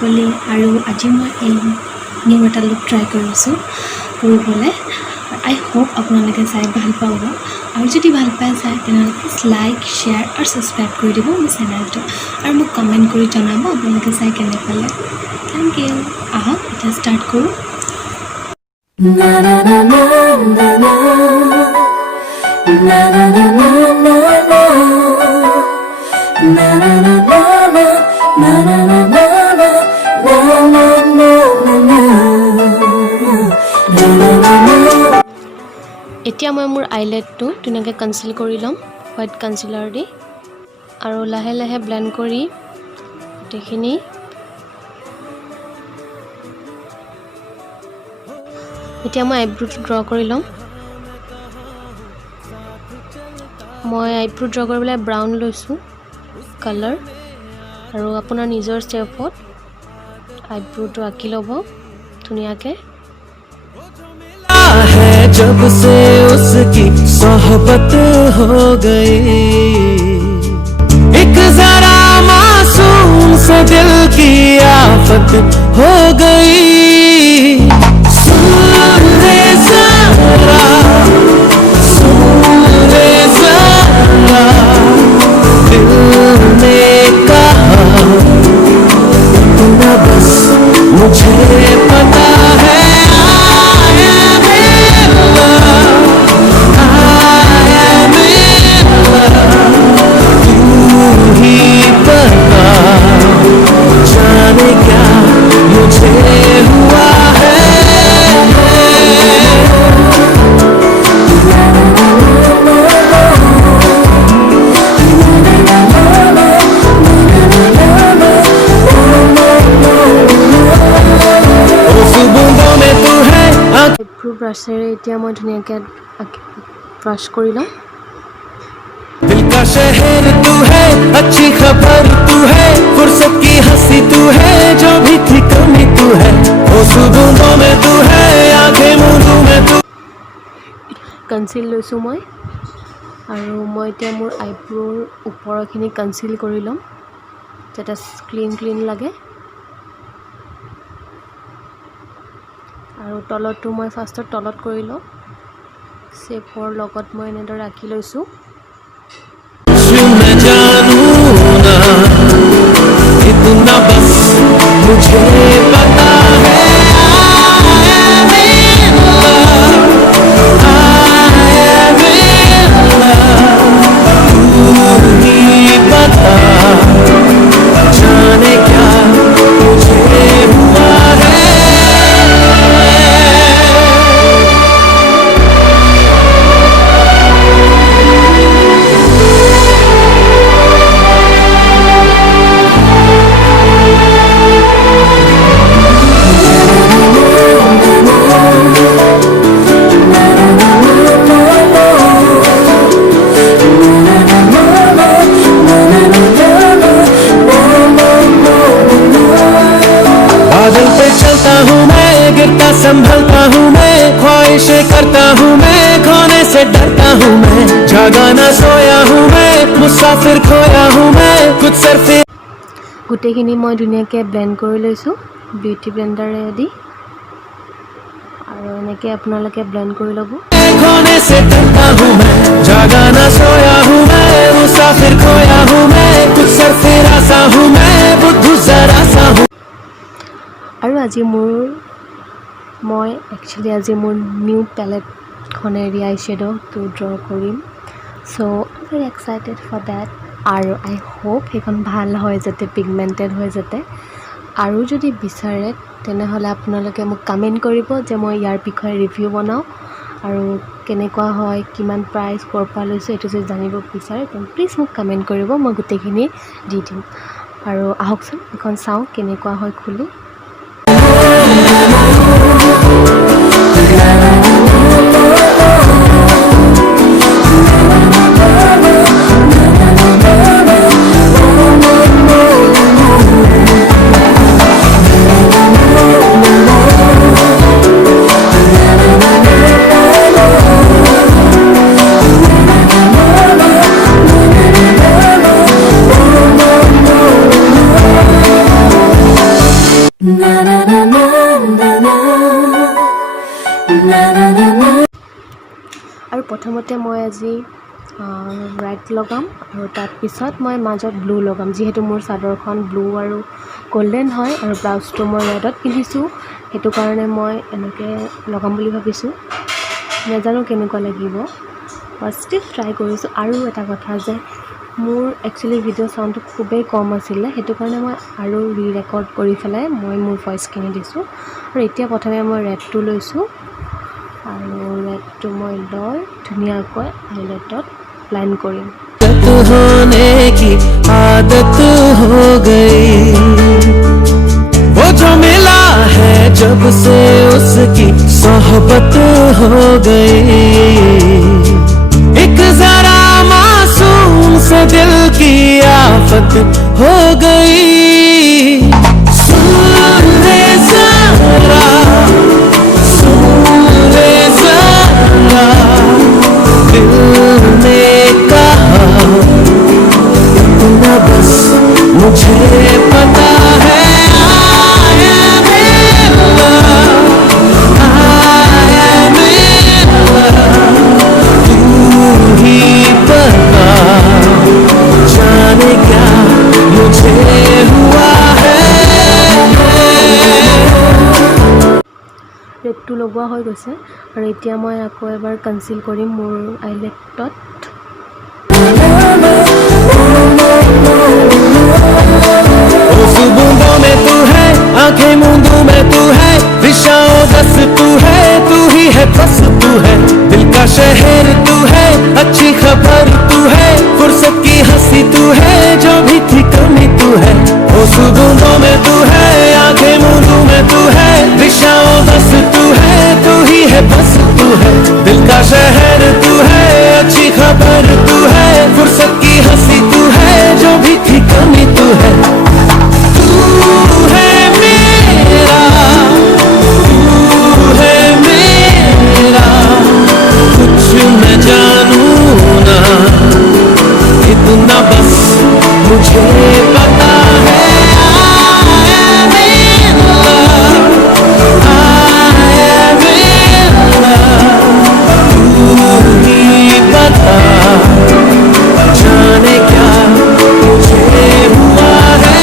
সকলে আৰু আজি মই এই নিউ এটা লুক ট্ৰাই কৰিছোঁ কৰিবলৈ আই হোপ আপোনালোকে চাই ভাল পাব আৰু যদি ভাল পায় চাই তেনেহ'লে প্লিজ লাইক শ্বেয়াৰ আৰু ছাবস্ক্ৰাইব কৰি দিব মোৰ চেনেলটো আৰু মোক কমেণ্ট কৰি জনাব আপোনালোকে চাই কেনে পালে থেংক ইউ আহক এতিয়া ষ্টাৰ্ট কৰোঁ na na na na na na na na na na na na na na na এতিয়া মই মোৰ আইলেটটো ধুনীয়াকৈ কনচিল কৰি ল'ম হোৱাইট কনচিলাৰ দি আৰু লাহে লাহে ব্লেণ্ড কৰি গোটেইখিনি এতিয়া মই আইব্ৰোটো ড্ৰ কৰি ল'ম মই আইব্ৰো ড্ৰ কৰিবলৈ ব্ৰাউন লৈছোঁ কালাৰ আৰু আপোনাৰ নিজৰ ষ্টেপত আইব্ৰোটো আঁকি ল'ব ধুনীয়াকৈ जब से उसकी सोहबत हो गई एक जरा मासूम से दिल की आफत हो गई सुन रे जरा दिल ने कहा इतना बस मुझे पता है ব্ৰাছেৰে এতিয়া মই ধুনীয়াকৈ ব্ৰাছ কৰি লওঁ दिल का शहर तू है अच्छी खबर तू है फुर्सत की हंसी तू है जो भी थी कमी तू है वो सुबहों में तू है आंखें मूंदों में तू কনচিল লৈছোঁ মই আৰু মই এতিয়া মোৰ আইব্ৰোৰ ওপৰখিনি কনচিল কৰি ল'ম যাতে ক্লিন লাগে আৰু তলতো মই ফাৰ্ষ্টত তলত কৰি লওঁ শেপৰ লগত মই এনেদৰে আঁকি লৈছোঁ मैं जानूं ना इतना बस मुझे पता है संभलता हूँ मैं ख्वाहिशें करता हूँ मैं खोने से डरता हूँ मैं जागा ना सोया हूँ मैं मुसाफिर खोया हूँ मैं कुछ सरफे গোটেইখিনি মই ধুনীয়াকৈ ব্লেণ্ড কৰি লৈছোঁ বিউটি ব্লেণ্ডাৰেদি আৰু এনেকৈ আপোনালোকে ব্লেণ্ড কৰি ল'ব खोने से डरता हूँ मैं जागा ना सोया हूँ मैं मुसाफिर खोया हूँ मैं कुछ सरफेरा सा हूँ मैं बुद्धू जरा सा हूँ আৰু আজি মই একচুৱেলি আজি মোৰ নিউ পেলেটখনেৰে আই শ্বেডোটো ড্ৰ কৰিম so' I very excited for date আৰু আই হোপ সেইখন ভাল হয় যাতে পিগমেণ্টেড হয় যাতে আৰু যদি বিচাৰে তেনেহ'লে আপোনালোকে মোক কমেণ্ট কৰিব যে মই ইয়াৰ বিষয়ে ৰিভিউ বনাওঁ আৰু কেনেকুৱা হয় কিমান প্ৰাইচ ক'ৰ পৰা লৈছোঁ এইটো যদি জানিব বিচাৰে তেন্তে প্লিজ মোক কমেণ্ট কৰিব মই গোটেইখিনি দি দিম আৰু আহকচোন এখন চাওঁ কেনেকুৱা হয় খুলি আৰু প্ৰথমতে মই আজি ৰেড লগাম আৰু তাৰপিছত মই মাজত ব্লু লগাম, যিহেতু মোৰ চাদৰখন ব্লু আৰু গল্ডেন হয় আৰু ব্লাউজটো মই ৰেডত পিন্ধিছোঁ, সেইটো কাৰণে মই এনেকৈ লগাম বুলি ভাবিছোঁ। নাজানো কেনেকুৱা লাগিব, ষ্টিল ট্ৰাই কৰিছোঁ। আৰু এটা কথা যে মোৰ একচুৱেলি ভিডিঅ' চাউণ্ডটো খুবেই কম আছিলে, সেইটো কাৰণে মই আৰু ৰি-ৰেকৰ্ড কৰি পেলাই মই মোৰ ভইচখিনি দিছোঁ। আৰু এতিয়া প্ৰথমে মই ৰেডটো লৈছোঁ আৰু ৰেডটো মই লৈ ধুনীয়াকৈ হাইলাইটত লাইন কৰিম। होने की आदत हो गई, वो जो मिला है जब से उसकी सोहबत हो गई, एक जरा मासूम से दिल की आफत हो गई। सुन ले जरा, सुन ले जरा, दिल ने कहा इतना बस मुझे पता है, जाने क्या मुझे हुआ है। ৰেডটো লগোৱা হৈ গৈছে আৰু এতিয়া মই আকৌ এবাৰ কনচিল কৰিম মোৰ আইলেটত। बूंदों में तू है, आंखें मूंदों में तू है, दिशाओं दस तू है, तू ही है बस तू है, दिल का शहर तू है, अच्छी खबर तू है, फुर्सत की हंसी तू है, जो भी थी कमी तू है। उस बूंदों में तू है, आंखें मूंदों में तू है, दिशाओं दस तू है, तू ही है बस तू है, दिल का शहर तू है, अच्छी खबर तू है, फुर्सत की हंसी तू है, जो भी थी कमी तू है। तू है मेरा, तू है मेरा, कुछ मैं जानूं ना, इतना बस मुझे पता है। जाने क्या मुझे हुआ है।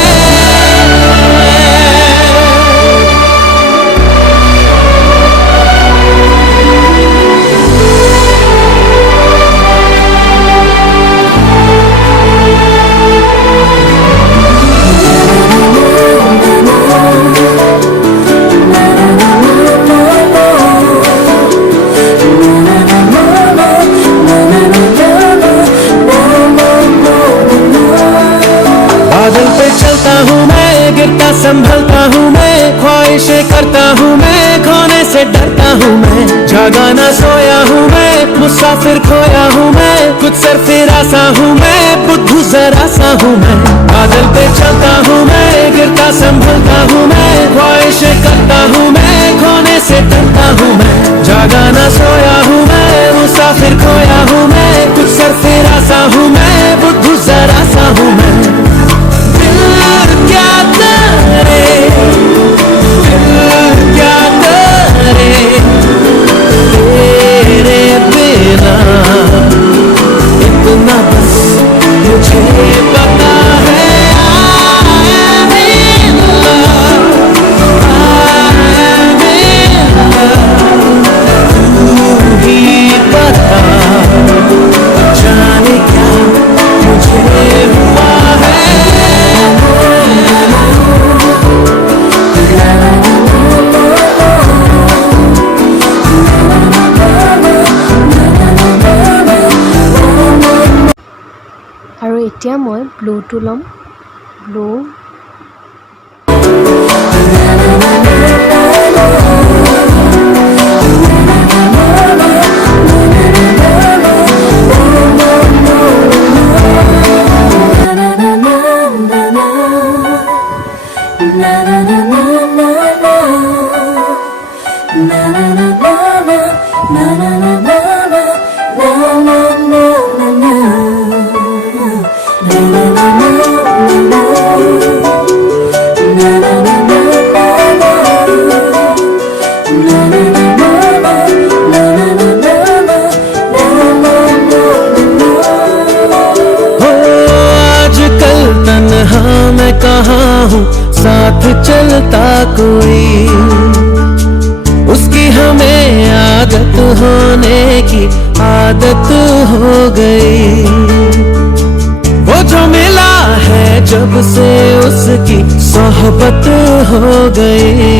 बादल पे चलता हूँ मैं, गिरता संभलता हूँ मैं, ख्वाहिशें करता हूँ मैं, खोने से डरता हूँ मैं, जागा ना सोया हूँ मैं, मुसाफिर खोया हूँ मैं, कुछ सरफिरा सा हूँ मैं, बुद्धू जरा सा हूँ मैं। बादल पे चलता हूँ मैं, गिरता संभलता हूँ मैं, ख्वाहिशें करता हूँ मैं, खोने से डरता हूँ मैं, जागा ना सोया हूँ मैं, मुसाफिर खोया हूँ मैं, कुछ सरफिरा सा हूँ मैं, बुद्धू जरा सा हूँ मैं। क्या करे, क्या करे, तेरे बिना इतना बस मुझे पता है। तू ही बता, जाने क्या मुझे हुआ है। আৰু এতিয়া মই ব্লুটো ল'ম, ব্লু चलता कोई, उसकी हमें आदत होने की आदत हो गई। वो जो मिला है जब से उसकी सोहबत हो गई।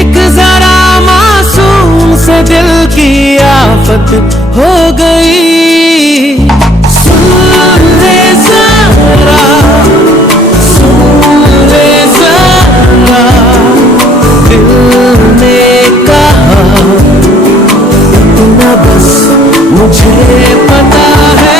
एक जरा मासूम से दिल की आफत हो गई। सुन ले जरा, सुन ले जरा, दिल ने कहा इतना बस मुझे पता है।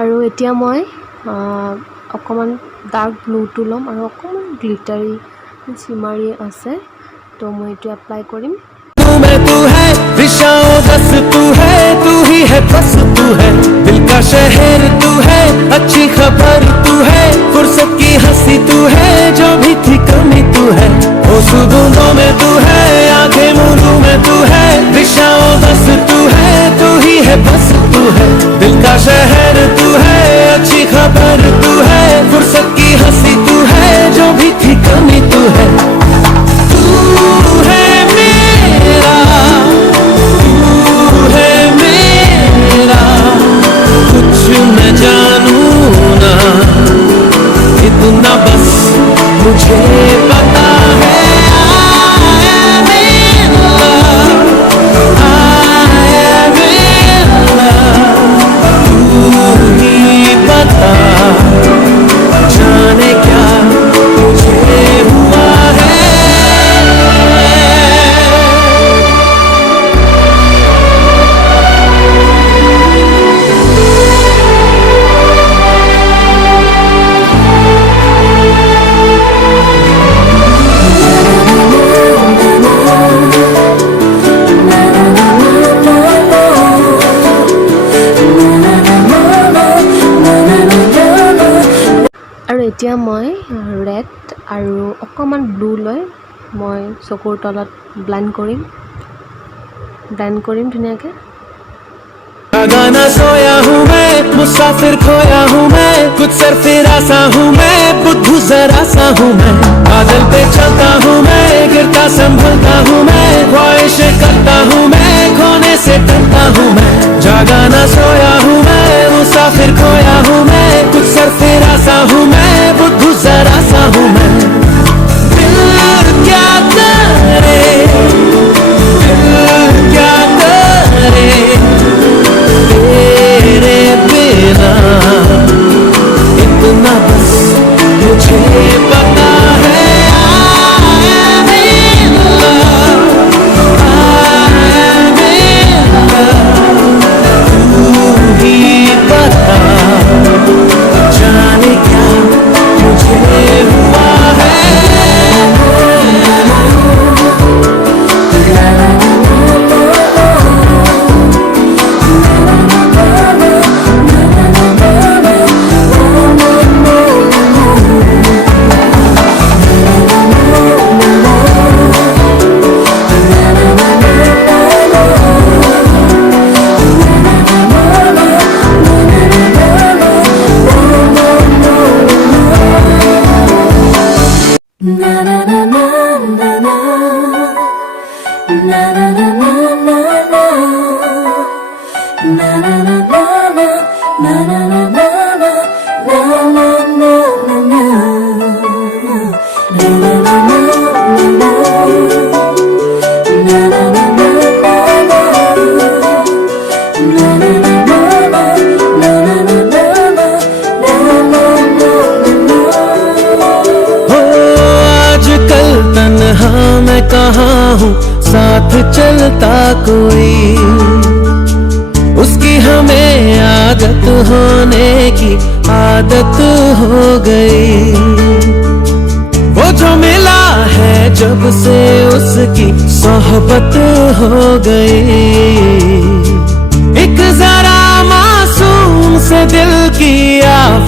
আৰু এতিয়া মই অকণমান ডাৰ্ক ব্লুটো ল'ম আৰু অকণমান গ্লিটাৰী চিমাৰী আছে, তো মই এইটো এপ্লাই কৰিম। तू है दिशाओं बस तू है, तू ही है बस तू है, दिल का शहर तू है, अच्छी खबर तू है, फुर्सत की हंसी तू है, जो भी थी कमी तू है, वो सुबहों में तू है, आंखें मूंदों में तू है, दिशाओं बस तू है, तू ही है बस तू है, दिल का शहर तू है, अच्छी खबर तू है, फुर्सत की हंसी तू है, जो भी थी कमी तू है। इतना बस मुझे पता है। तू ही बता जाने क्या मुझे हुआ है। এতিয়া মই ৰেড আৰু অকণমান ব্লু লৈ মই চকুৰ তলত ব্লেণ্ড কৰিম ধুনীয়াকৈ। गाना सोया हूँ मैं, मुसाफिर खोया हूँ मैं, कुछ सरफिरा सा हूँ मैं, बुद्धू जरा सा हूँ मैं, बादल पे चलता हूँ मैं, गिरता संभलता हूँ मैं, ख्वाहिशें करता हूँ मैं, खोने से डरता हूँ मैं। जागाना सोया हूँ मैं, मुसाफिर खोया हूँ मैं, कुछ सरफिरा सा हूँ मैं, बुद्धू जरा सा हूँ मैं। दिल क्या करे, दिल क्या करे तेरे बिना, इतना बस मुझे पता है। I am in love, I am in love, तू ही बता जाने क्या मुझे हुआ है। कहाँ हूँ साथ चलता कोई, उसकी हमें आदत होने की आदत हो गई। वो जो मिला है जब से उसकी सोहबत हो गई। एक जरा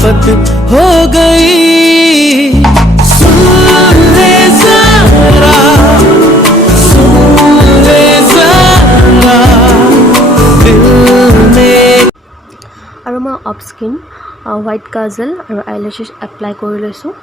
आफत हो गई। सुन ले जरा, सुन ले जरा दिल में। আৰু মই অফ স্কিন হোৱাইট কাজল আৰু আইলেছেছ এপ্লাই কৰি লৈছোঁ।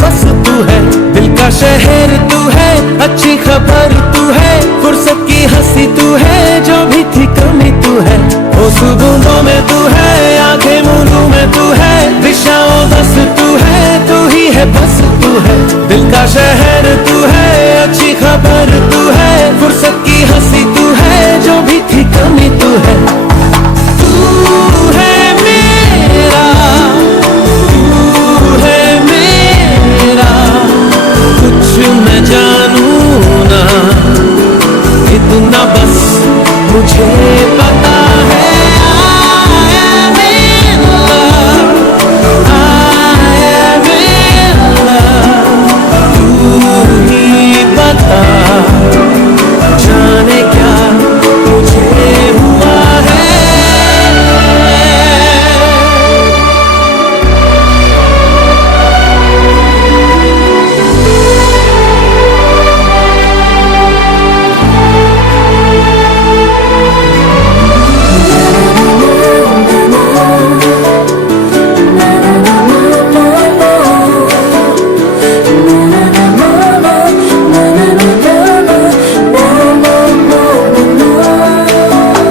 बस तू है दिल का शहर, तू है अच्छी खबर, तू है फुर्सत की हंसी, तू है जो भी थी कमी, तू है उस बूंदों में, तू है आंखें मूंदों में, तू है दिशाओं बस, तू है तू ही है बस, तू है दिल का शहर, तू है अच्छी खबर, तू है फुर्सत की हंसी, तू है जो भी थी कमी, तू है। तू है मेरा, तू है मेरा, कुछ मैं जानूं ना, इतना बस मुझे पता है। I am in love, I am in love, तू ही बता जाने क्या मुझे हुआ है।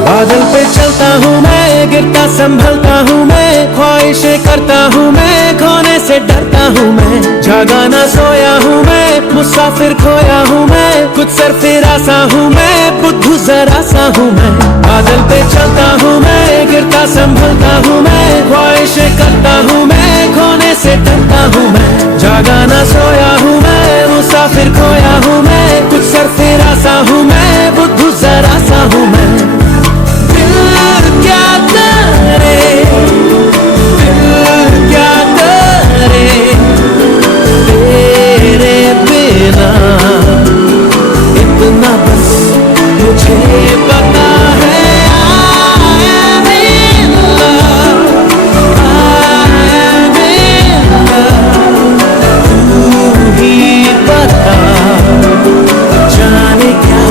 बादल पे चलता हूँ मैं, गिरता संभलता हूँ मैं, ख्वाहिशें करता हूँ मैं, खोने से डरता हूँ मैं, जागा ना सोया हूँ मैं, मुसाफिर खोया हूँ मैं, कुछ सरफिरा सा हूँ मैं, बुद्धू जरा सा हूँ मैं। बादल पे चलता हूँ मैं, गिरता संभलता हूँ मैं, ख्वाहिशें करता हूँ मैं, खोने से डरता हूँ मैं, जागा ना सोया हूँ मैं, मुसाफिर खोया हूँ मैं, कुछ सरफिरा सा हूँ मैं, बुद्धू जरा सा हूँ मैं। क्या करे, दिल क्या करे तेरे बिना, इतना बस मुझे पता है। I am in love, I am in love, तू ही बता जाने क्या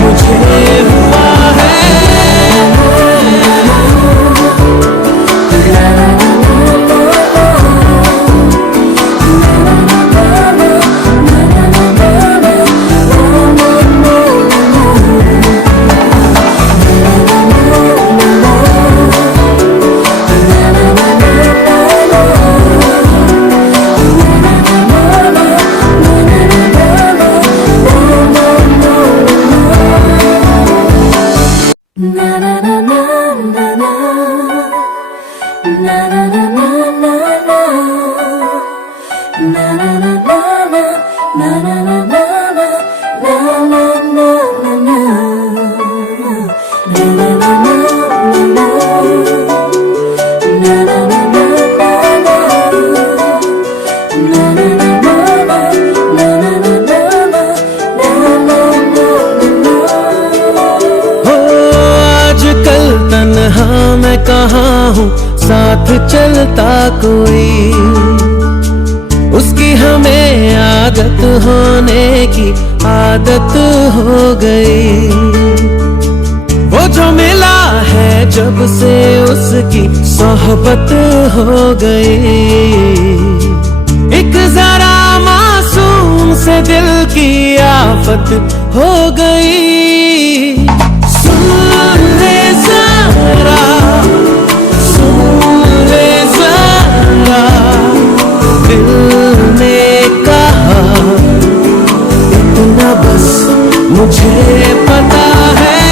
मुझे हुआ है। मैं कहाँ हूँ साथ चलता कोई, उसकी हमें आदत होने की आदत हो गई। वो जो मिला है जब से उसकी सोहबत हो गई, एक जरा मासूम से दिल की आफत हो गई। सुन ले जरा, सुन ले जरा दिल ने कहा, इतना बस मुझे पता है।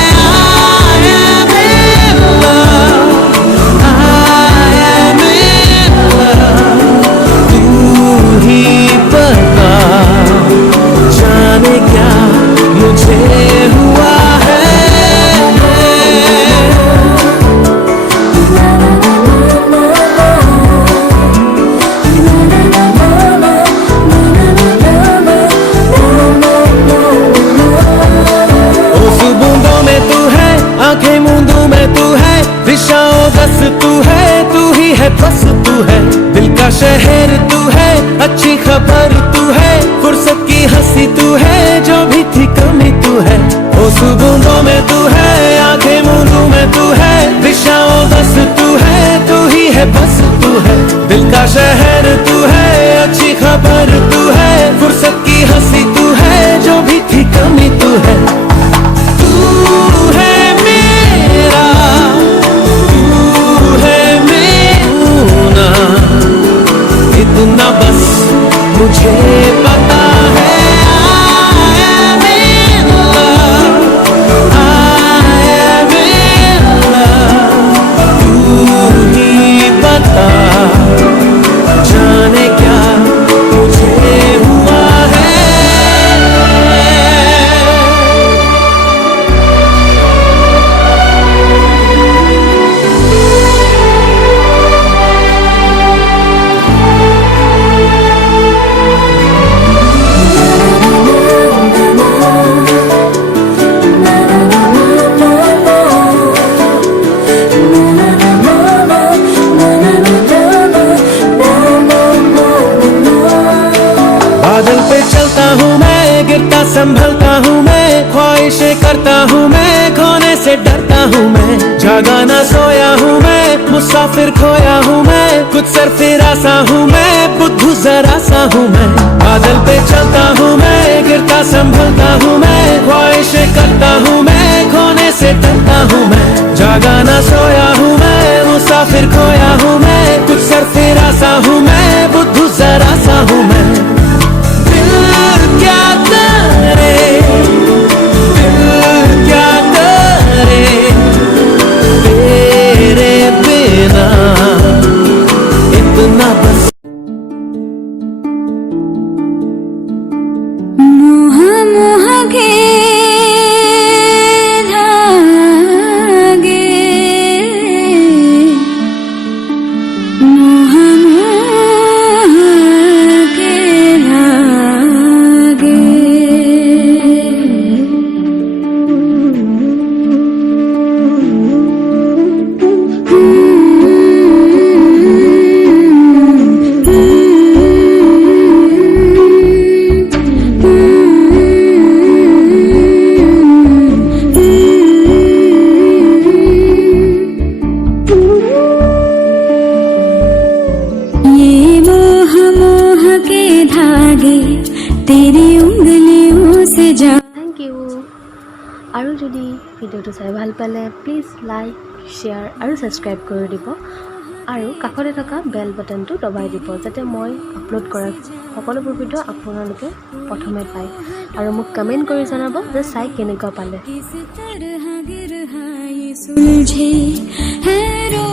में तू है, दिशाओं दस तू ही है बस तू है। दिल का शहर तू है, अच्छी खबर तू है, फुर्सत की हंसी तू है, जो भी थी कमी तू है। उस बूंदों में तू है, आंखें मूंदों में तू है, दिशाओं दस तू ही है बस तू है। दिल का शहर तू है, अच्छी खबर तू है, फुर्सत की हंसी तू है, जो भी थी कमी तू है। तू है मेरा, तू है मेरा, इतना बस मुझे पता है। जाने क्या मुझे हुआ है। बादल पे चलता हूँ मैं, गिरता संभलता हूँ मैं, ख्वाहिशें करता हूँ मैं, खोने से डरता हूँ मैं। जागा ना सोया हूँ मैं, मुसाफिर खोया हूँ मैं, कुछ सरफिरासा हूँ मैं, बुद्धू जरा सा हूँ मैं। बादल पे चलता हूँ मैं, गिरता संभलता हूँ मैं, ख्वाहिशें करता हूँ मैं, खोने से डरता हूँ मैं। जागा ना सोया हूँ मैं, मुसाफिर खोया हूँ मैं, कुछ सरफिरासा हूँ मैं, बुद्धू जरा सा हूँ मैं। क्या करे, क्या करे तेरे बिना, इतना बस। मोह मोह के धागे, मोह मोह के धागे, ये मोह मोह के धागे तेरी उंगलियों से जा। Thank you. আৰু যদি ভিডিঅ'টো চাই ভাল পালে প্লিজ লাইক শ্বেয়াৰ আৰু ছাবস্ক্ৰাইব কৰি দিব, আৰু কাষতে থকা বেল বাটনটো দবাই দিব, যাতে মই আপলোড কৰা সকলোবোৰ ভিডিঅ' আপোনালোকে প্ৰথমে পায়। আৰু মোক কমেণ্ট কৰি জনাব যে চাই কেনেকুৱা পালে। किस तरह गिर है ये सुलझे है रो